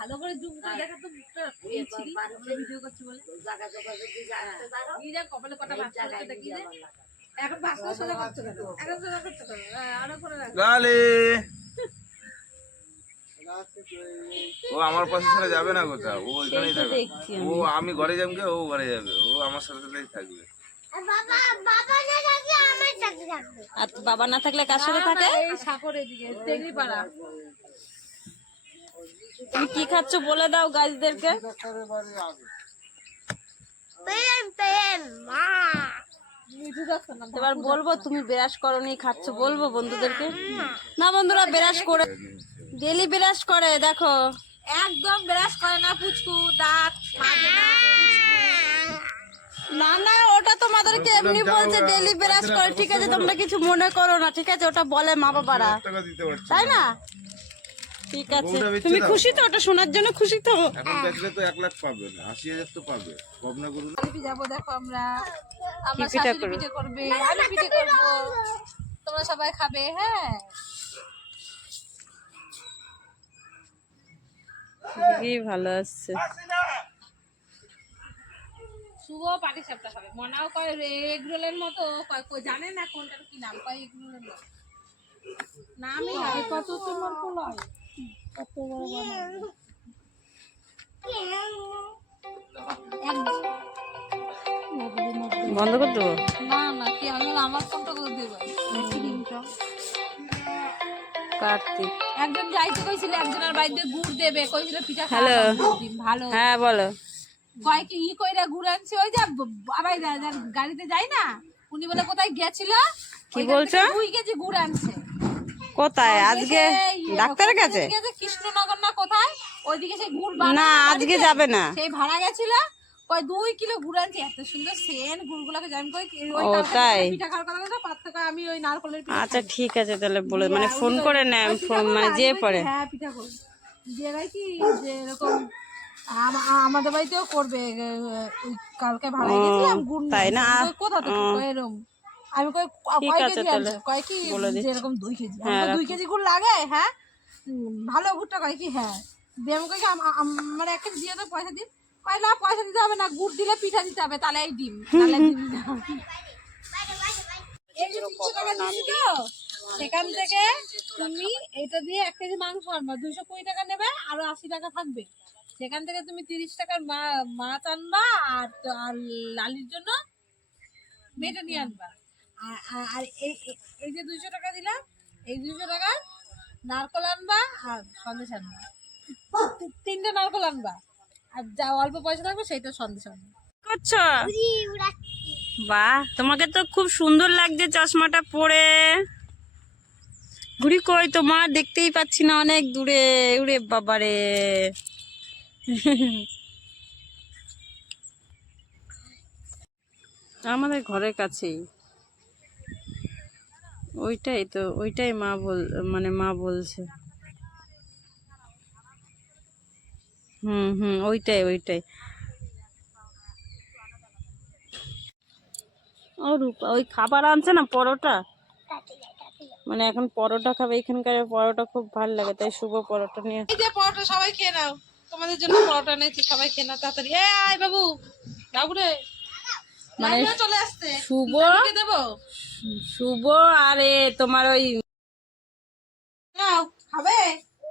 ভালো করে জুম করে দেখা তো ভিডিও করছি বলে কপালে কটা দেখি এখন ভাষা সোজা করছো এখন সোজা করছো আরো করে ও আমার পাশে ছেড়ে যাবে না কোথাও, ও ওইখানেই থাকবে। ও আমি ঘরে যাবো, ও ঘরে যাবে, ও আমার সাথে সাথেই থাকবে। আর বাবা না থাকলে কার সাথে থাকে? এই সাগরের দিকে টেঙ্গিপাড়া। তুমি কি খাচ্ছ বলে দাও গাইজদেরকে। এবার বলবো তুমি ব্রাশ করনি খাচ্ছ, বলবো বন্ধুদেরকে? না বন্ধুরা ব্রাশ করে, ডেলি ব্রাশ করে, দেখো একদম ব্রাশ করে না পুচকু, দাঁত মাজে না। না না ওটা তোমাদেরকে এমনি বলছে ডেলি ব্রাশ করে, ঠিক আছে তোমরা কিছু মনে করো না, ঠিক আছে? ওটা বলে মা বাবারা, তাই না? ঠিক আছে, তুমি খুশি তো? ওটা শোনার জন্য খুশি তো? এখন দেখলে তো 1 লাখ পাবে না, 80,000 তো পাবে। ভাবনা করুন। যাবো দেখো আমরা, আমার শাশুড়ি পিঠে করবে, আমি পিঠে করবো, তোমরা সবাই খাবে। হ্যাঁ কি ভালো আসছে। শুভ পাটি সাপটা খাবে, মনাও কয় এগ রোলের মতো, জানে না কোনটার কি নাম, কয় এগ রোলের মতো নামই হয়। কত তোমার ফুল হয়, কত বড় বন্ধ করে দেবো? না না কি আমি আমার কোনটা করে দেবো কার্তিক একজন যাইতে কইছিল, একজনের বাড়িতে গুড় দেবে কইছিল, পিঠা হ্যালো ভালো। হ্যাঁ বলো। কয় কি ই কইরা গুড় আনছে, ওই যে আবার গাড়িতে যাই না, উনি বলে কোথায় গেছিল, কি বলছো? 2 কেজি গুড় আনছে। কোথায় আজকে? ডাক্তারের কাছে? কৃষ্ণনগর না কোথায়, ওইদিকে সেই গুড় না আজকে যাবে না, সেই ভাড়া গেছিল, কয় 2 কিলো গুড় আনছে, এত সুন্দর সেন গুড়গুলোকে জানি কই ও তাই? পিঠা খাওয়ার কথা বলতে পারতো, আমি ওই নারকলের পিঠা। আচ্ছা ঠিক আছে তাহলে বলে, মানে ফোন করে নেয়, মানে যে পরে। হ্যাঁ পিঠা করব, যে ভাই কি যে এরকম আমাদের বাড়িতেও করবে, কালকে ভাড়া গেছিলাম গুড়, তাই না? কোথা থেকে এরকম, আমি কই কয় কেজি আনছে, কয় কি যে এরকম 2 কেজি, আমি 2 কেজি গুড় লাগে। হ্যাঁ ভালো গুড়টা, কয় কি হ্যাঁ দিয়ে, আমি কই কি আমার 1 কেজি দিয়ে তো পয়সা দিন, কয় না পয়সা দিতে হবে না, গুড় দিলে পিঠা দিতে হবে, তাহলে এই ডিম, তাহলে ডিম সেখান থেকে তুমি এটা দিয়ে 1 কেজি মাংস আনবা, 220 টাকা নেবে, আরো 80 টাকা থাকবে। সেখান থেকে তুমি 30 টাকার মাছ আনবা, আর লালির জন্য মেটে নিয়ে আনবা। আর এই যে 200 টাকা দিলাম, এই 200 টাকা নারকল আনবা আর সন্দেশ আনবা, 3টে নারকল আনবা, আর যা অল্প পয়সা থাকবে সেইটা সন্দেশ আনবা। করছো? বাহ তোমাকে তো খুব সুন্দর লাগছে চশমাটা পরে। ঘুড়ি কই তোমার? দেখতেই পাচ্ছি না, অনেক দূরে। উড়ে বাবারে আমাদের ঘরের কাছেই ওইটাই তো, ওইটাই মা মানে মা বলছে। ওইটাই ওইটাই। ও রূপা ওই খাবার আনছে না, পরোটা, মানে এখন পরোটা খাবে, এখানকার পরোটা খুব ভালো লাগে, তাই শুভ পরোটা নিয়ে। এই যে পরোটা সবাই খেয়ে নাও, তোমাদের জন্য পরোটা এনেছি, সবাই খেয়ে নাও তাড়াতাড়ি। আয় বাবু, বাবু রে, মানে চলে আসছে শুভ, দেবো শুভ আর তোমার ওই নাও খাবে,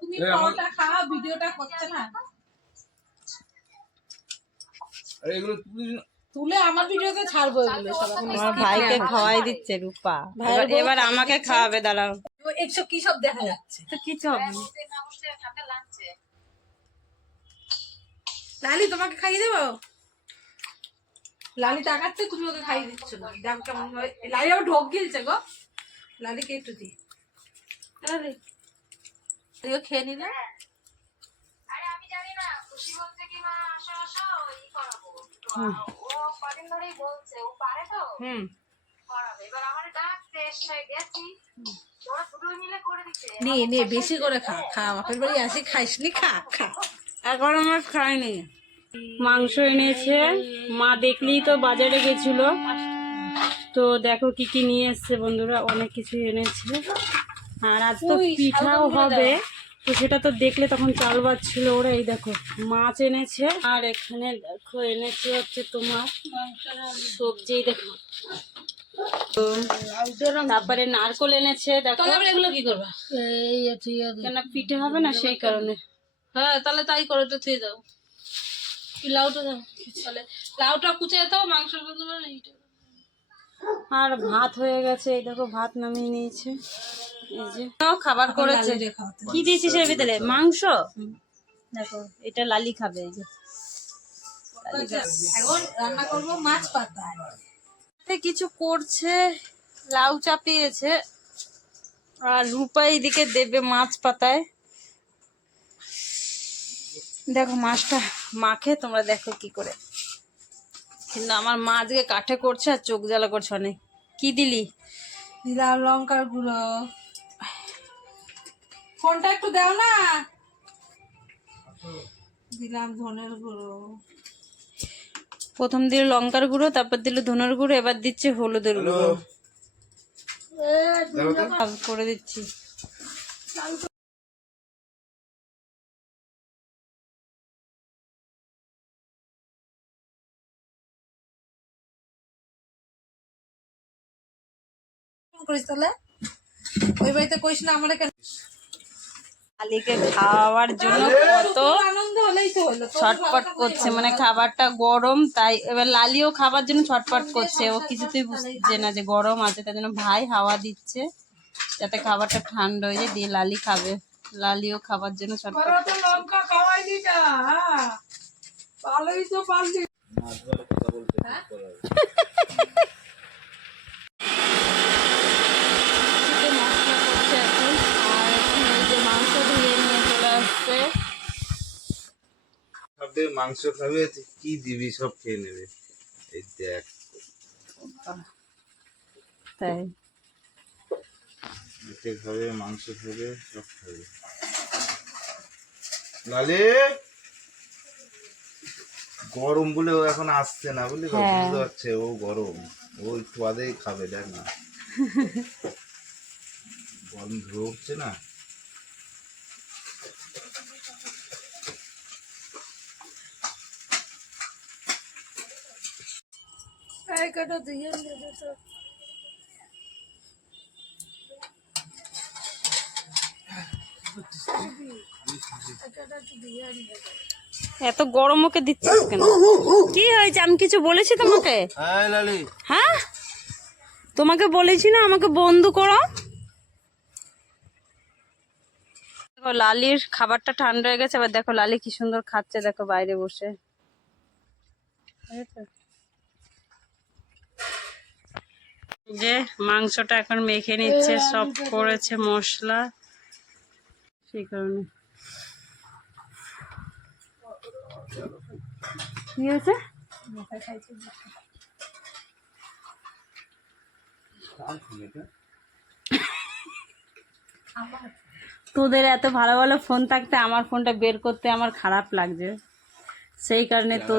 তুমি পরোটা খাও, ভিডিওটা করছে না, তুলে আমার ভিডিওতে ছাড়বো এগুলো সব। আমার ভাইকে খাওয়াই দিচ্ছে রূপা, এবার আমাকে খাওয়াবে, দাঁড়াও। একশো কি সব দেখা যাচ্ছে, তো কিছু হবে না। লালি তোমাকে খাইয়ে দেবো, লালি তাকাচ্ছে, তুমি ওকে খাইয়ে দিচ্ছ না, দেখো কেমন হয়। লালি আবার ঢোক গিলছে গো, লালিকে একটু দি, লালি খেয়ে নিলে। আমি জানি না, খুশি বলছে কি মা আসো আসো ই করাবো, ও কদিন ধরেই বলছে ও পারে তো করাবে, এবার আমার ডাকছে এসে গেছি, ওরা দুটোই মিলে করে দিচ্ছে। নে বেশি করে খা, খা বাপের বাড়ি আসি খাইস নি, খা খা। এখন আমার খাইনি। মাংস এনেছে মা, দেখলেই তো বাজারে গেছিল, তো দেখো কি কি নিয়ে এসছে বন্ধুরা, অনেক কিছু এনেছে। আর আজ তো পিঠাও হবে, তো সেটা তো দেখলে তখন চাল বাচ্ছিল ওরা। এই দেখো মাছ এনেছে, আর এখানে দেখো এনেছে হচ্ছে তোমার সবজি, দেখো তারপরে নারকল এনেছে। দেখো এগুলো কি করবা? কেন পিঠে হবে না সেই কারণে। হ্যাঁ তাহলে তাই করো, এটা থুয়ে দাও। লাউটা দাও, তাহলে লাউটা কুচে দাও, মাংস আর ভাত হয়ে গেছে, এই দেখো ভাত নামিয়ে নিয়েছে। এই যে খাবার করেছে। কি দিয়েছিস এর ভিতরে? মাংস। দেখো এটা লালি খাবে। এই যে এখন রান্না করবো মাছ পাতা। কিছু করছে, লাউ চাপিয়েছে, আর রূপা এদিকে দেবে মাছ পাতায়। দেখো মাছটা মাখে, তোমরা দেখো কি করে। কিন্তু আমার মা আজকে কাঠে করছে আর চোখ জ্বালা করছে অনেক। কি দিলি? দিলাম লঙ্কার গুঁড়ো। ফোনটা একটু দাও না। দিলাম ধনের গুঁড়ো। প্রথম দিল লঙ্কার গুঁড়ো, তারপর দিল ধনের গুঁড়ো, এবার দিচ্ছে হলুদের গুঁড়ো। করে দিচ্ছি। করিস তাহলে ওই বাড়িতে কইস না আমার এখানে। আলিকে খাওয়ার জন্য কত আনন্দ হলেই তো হলো। ছটপট করছে, মানে খাবারটা গরম, তাই এবার লালিও খাবার জন্য ছটপট করছে। ও কিছুতেই বুঝছে না যে গরম আছে, তাই জন্য ভাই হাওয়া দিচ্ছে যাতে খাবারটা ঠান্ডা হয়ে যায়, দিয়ে লালি খাবে। লালিও খাবার জন্য ছটপট করছে। লঙ্কা খাওয়াই দিটা। ভালোই তো পারলি। মাংস খাবে, কি দিবি সব খেয়ে নেবে। এই দেখ তাই পিঠে খাবে, মাংস খাবে, সব খাবে। লালি গরম বলে ও এখন আসছে না, বুঝলি তো? বুঝতে পারছে ও গরম, ও একটু বাদেই খাবে। দেখ না গরম ধরে উঠছে না। এত গরম ওকে দিচ্ছিস কেন? কি হয়েছে? আমি কিছু বলেছি তোমাকে? হ্যাঁ তোমাকে বলেছি না আমাকে বন্ধু করো। দেখো লালির খাবারটা ঠান্ডা হয়ে গেছে, এবার দেখো লালি কি সুন্দর খাচ্ছে, দেখো বাইরে বসে। যে মাংসটা এখন মেখে নিচ্ছে, সব করেছে মশলা, সেই কারণে। কি হয়েছে? তোদের এত ভালো ভালো ফোন থাকতে আমার ফোনটা বের করতে আমার খারাপ লাগছে, সেই কারণে তো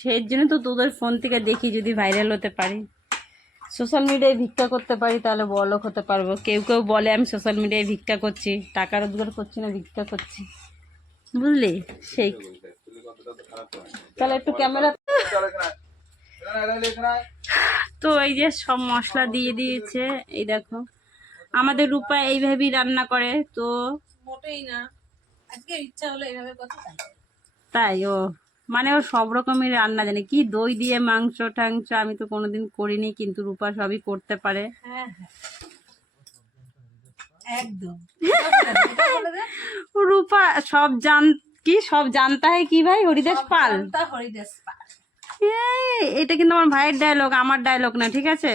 সেই জন্য তো তোদের ফোন থেকে দেখি যদি ভাইরাল হতে পারি, সোশ্যাল মিডিয়ায় ভিক্ষা করতে পারি, তাহলে বড়লোক হতে পারবো। কেউ কেউ বলে আমি সোশ্যাল মিডিয়ায় ভিক্ষা করছি, টাকা রোজগার করছি না, ভিক্ষা করছি, বুঝলি? সেই তাহলে একটু ক্যামেরা। তো এই যে সব মশলা দিয়ে দিয়েছে, এই দেখো আমাদের রূপা এইভাবেই রান্না করে, তো মোটেই না, আজকে ইচ্ছা হলো এইভাবে কথা। তাই ও মানে ও সব রকমের রান্না জানে। কি দই দিয়ে মাংস টাংস আমি তো কোনোদিন করিনি, কিন্তু রূপা সবই করতে পারে। হ্যাঁ একদম। রূপা সব সব জানতা হয় কি ভাই? হরিদাস পাল। হরিদাস পাল। এটা কিন্তু আমার ভাইয়ের ডায়লগ, আমার ডায়লগ না, ঠিক আছে?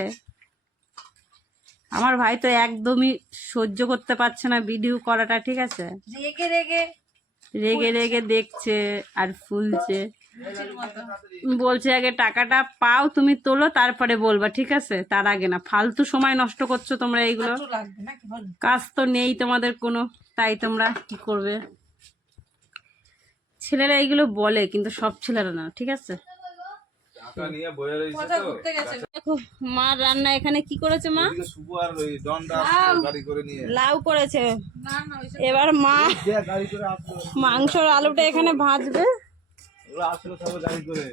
আমার ভাই তো একদমই সহ্য করতে পারছে না ভিডিও করাটা, ঠিক আছে? রেগে রেগে রেগে রেগে দেখছে আর ফুলছে, বলছে আগে টাকাটা পাও তুমি তোলো তারপরে বলবা, ঠিক আছে? তার আগে না। ফালতু সময় নষ্ট করছো তোমরা, এইগুলো কাজ তো নেই তোমাদের কোনো, তাই তোমরা কি করবে? ছেলেরা এইগুলো বলে, কিন্তু সব ছেলেরা না, ঠিক আছে? ফাঁকা নিয়ে বয়ে রয়েছে কোথায় তো ঘুরতে গেছে? দেখো মার রান্না এখানে কি করেছে মা? এদিকে শুভ আর ওই ডনটা আসছে গাড়ি করে নিয়ে লাউ করেছে। না না ওইসব এবার মা গাড়ি করে আসলো, মাংসর আলুটা এখানে ভাজবে। ওরা আসলো সবাই গাড়ি করে।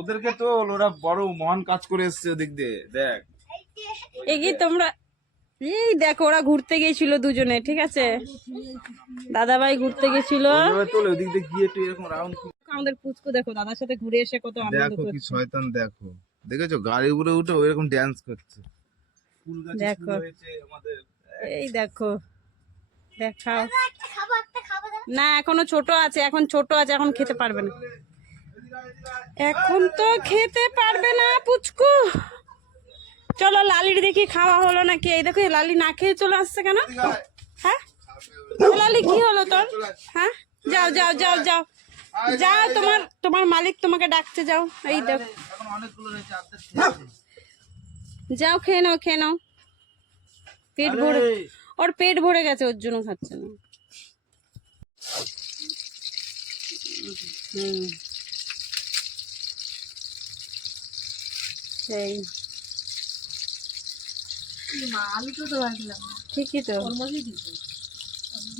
ওদেরকে তো ওরা বড় মহান কাজ করে এসছে ওদিক দিয়ে দেখ। এগিয়ে তোমরা এই দেখো ওরা ঘুরতে গিয়েছিল দুজনে, ঠিক আছে? দাদা ভাই ঘুরতে গেছিল। ওইভাবে তোলে ওদিক দিয়ে গিয়ে একটু এরকম রাউন্ড। আমাদের পুচকু দেখো দাদার সাথে ঘুরে এসে কত আনন্দ দেখো কি করছে। শয়তান, দেখো দেখেছো গাড়ি উপরে উঠে ওইরকম ড্যান্স করছে। ফুল গাছে দেখো। ফুল হয়েছে আমাদের। এই দেখো দেখাও না, এখনো ছোট আছে, এখন ছোট আছে, এখন খেতে পারবে না, এখন তো খেতে পারবে না পুচকু। চলো লালির দেখি খাওয়া হলো নাকি। এই দেখো এই লালি না খেয়ে চলে আসছে কেন? হ্যাঁ লালি কি হলো তোর? হ্যাঁ যাও যাও যাও যাও যাও, তোমার মালিক তোমাকে ডাকছে, যাও। এই দেখো এখন অনেকগুলো রয়েছে, আর্ধেক খেয়েছে। যাও খেয়ে নাও খেয়ে নাও, পেট ভরে, ওর পেট ভরে গেছে ওর জন্য খাচ্ছে না। সেই মা আলু তো ভাজলাম ঠিকই তো, ওর মধ্যেই দিছি।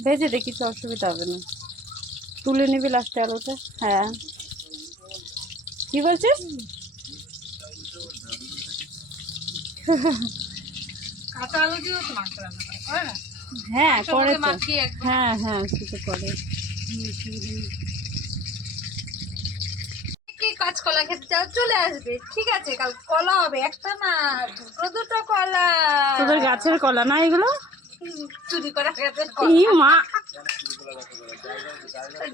ভেজে দে, কিছু অসুবিধা হবে না। তুলে নিবি লাস্টে আলুটা। হ্যাঁ কি বলছিস? কাঁচা আলু দিয়েও তো মাংস রান্না করে না? হ্যাঁ করে তো, মাখিয়ে একদম। হ্যাঁ হ্যাঁ সেটা করে। কি কাঁচ কলা খেতে চাও চলে আসবে, ঠিক আছে? কাল কলা হবে, একটা না দুটো কলা। তোদের গাছের কলা না এগুলো? চুরি করা গেছে ই মা,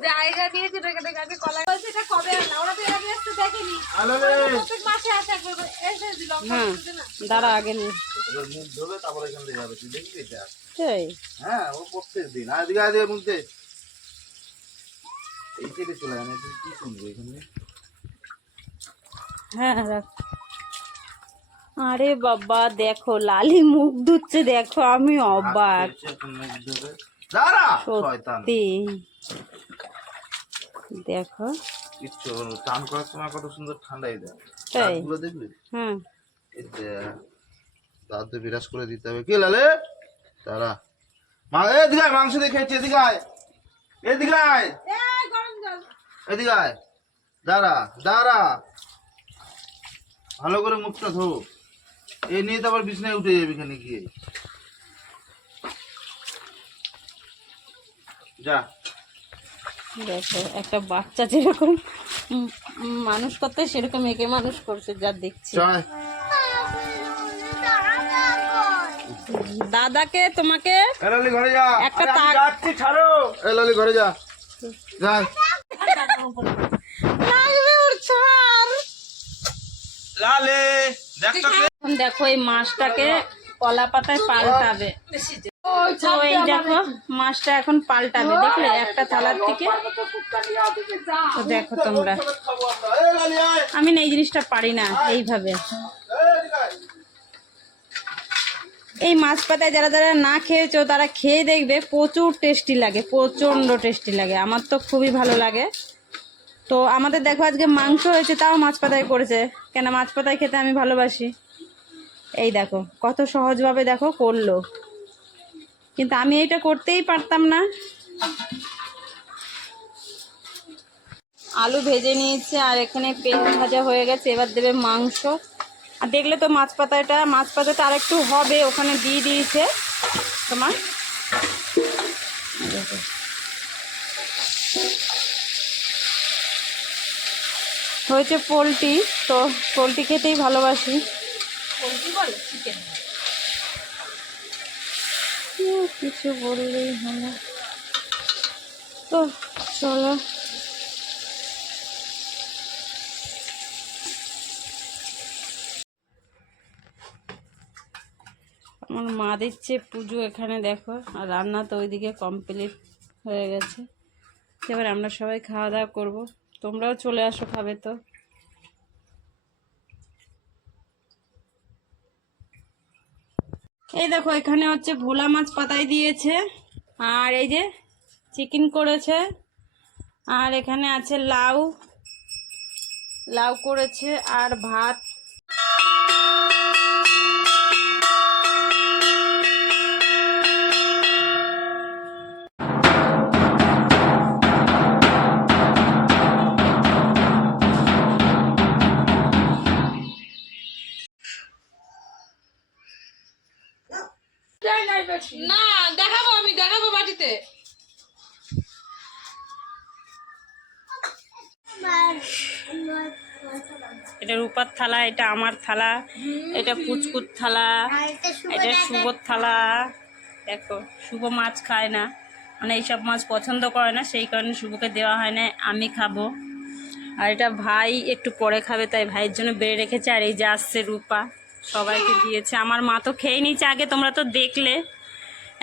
জায়গা দিয়েছি ওখানে গাছে কলা বলছে। এটা কবে আনলা? ওরা তো এর আগে আসতে দেখেনি। প্রত্যেক মাসে আসে একবার করে এসে দিল। হ্যাঁ দাঁড়া আগে নি। এবার মুখ ধোবে তারপরে এখান থেকে যাবে, তুই দেখবি এটা? সেই হ্যাঁ ও প্রত্যেক দিন। আর এদিকে আগে মুখ দে, এই সাইডে চলে যাবে। তুই কি শুনবি এখানে? হ্যাঁ রাখ। আরে বাবা দেখো লালি মুখ ধুচ্ছে, দেখো আমি অবাক এখন মুখ ধোবে। দাঁড়া শয়তান। সত্যি। দেখো কিচ্ছু হবে না, চান করার সময় কত সুন্দর ঠান্ডাই দেয়। তাই? দাঁতগুলো দেখবি? হ্যাঁ এই দেখ, দাঁত দিয়ে বিরাজ করে দিতে হবে। কি লালে দাঁড়া, এদিকে আয়, মাংস দিয়ে খেয়েছি। এদিকে আয়, এদিকে আয়, এদিকে আয়। দাঁড়া দাঁড়া, ভালো করে মুখটা ধো। এই নিয়ে তো আবার বিছনায় উঠে যাবি এখানে গিয়ে। যা। দেখো একটা বাচ্চা যেরকম মানুষ করতে সেরকম একে মানুষ করছে, যা দেখছি। চয় দাদাকে তোমাকে এলালি ঘরে যা। একটা আরে আমি তাক- যাচ্ছি, ছাড়ো। এলালি ঘরে যা, যাই। লাগবে ওর ছাড়। লালে দেখ তো কে। এখন দেখো এই মাছটাকে কলা পাতায় পাল্টাবে। তো এই দেখো মাছটা এখন পাল্টাবে, দেখলে একটা থালার থেকে। তো দেখো তোমরা, খাবো আমরা। এ লালি আয়, আমি না এই জিনিসটা পারি না এইভাবে। এদিকে আয়। এই মাছ পাতায় যারা যারা না খেয়েছো তারা খেয়ে দেখবে, প্রচুর টেস্টি লাগে, প্রচণ্ড টেস্টি লাগে। আমার তো খুবই ভালো লাগে। তো আমাদের দেখো আজকে মাংস হয়েছে, তাও মাছ পাতায় করেছে, কেন মাছ পাতায় খেতে আমি ভালোবাসি। এই দেখো কত সহজভাবে দেখো করলো, কিন্তু আমি এটা করতেই পারতাম না। আলু ভেজে নিয়েছে আর এখানে পেঁয়াজ ভাজা হয়ে গেছে, এবার দেবে মাংস। আর দেখলে তো মাছ পাতাটা আর একটু হবে, ওখানে দিয়ে দিয়েছে তোমার। দেখো হয়েছে পোলট্রি, তো পোলট্রি খেতেই ভালোবাসি। পোলট্রি বলে চিকেন। কিছু বললেই হলো। তো চলো আমার মা দিচ্ছে পুজো এখানে, দেখো। আর রান্না তো ওইদিকে কমপ্লিট হয়ে গেছে। এবার আমরা সবাই খাওয়া দাওয়া করবো, তোমরাও চলে আসো খাবে তো। এই দেখো এখানে হচ্ছে ভোলা মাছ পাতায় দিয়েছে, আর এই যে চিকেন করেছে, আর এখানে আছে লাউ, লাউ করেছে আর ভাত। না দেখাবো বাটিতে। এটা রূপার থালা, এটা আমার থালা, এটা পুচকুর থালা, এটা শুভর থালা। দেখো শুভ মাছ খায় না, মানে এইসব মাছ পছন্দ করে না, সেই কারণে শুভকে দেওয়া হয় না, আমি খাবো। আর এটা ভাই একটু পরে খাবে, তাই ভাইয়ের জন্য বেড়ে রেখেছে। আর এই যে আসছে রূপা, সবাইকে দিয়েছে। আমার মা তো খেয়ে নিয়েছে আগে, তোমরা তো দেখলে।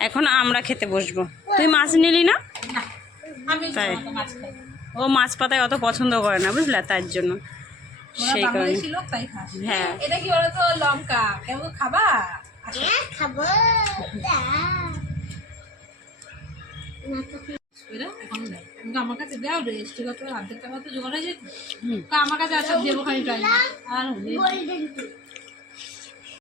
এখন আমরা খেতে বসবো। তুই মাছ নিলি না? তাই মাছ খাই, ও মাছ পাতায় অত পছন্দ করে না, বুঝলা, তার জন্য। সেই কারণে বাংলাদেশি লোক তাই খাস। হ্যাঁ। এটা কি বলতো, লঙ্কা কেমন খাবা? খাবো। এখন দেয় আমার কাছে, দেওয়া রেজিস্ট্রি করতে 1/2 টাকা তো জোগাড় হয়ে যেত। আমার কাছে আসা দেবো খানি টাইম আর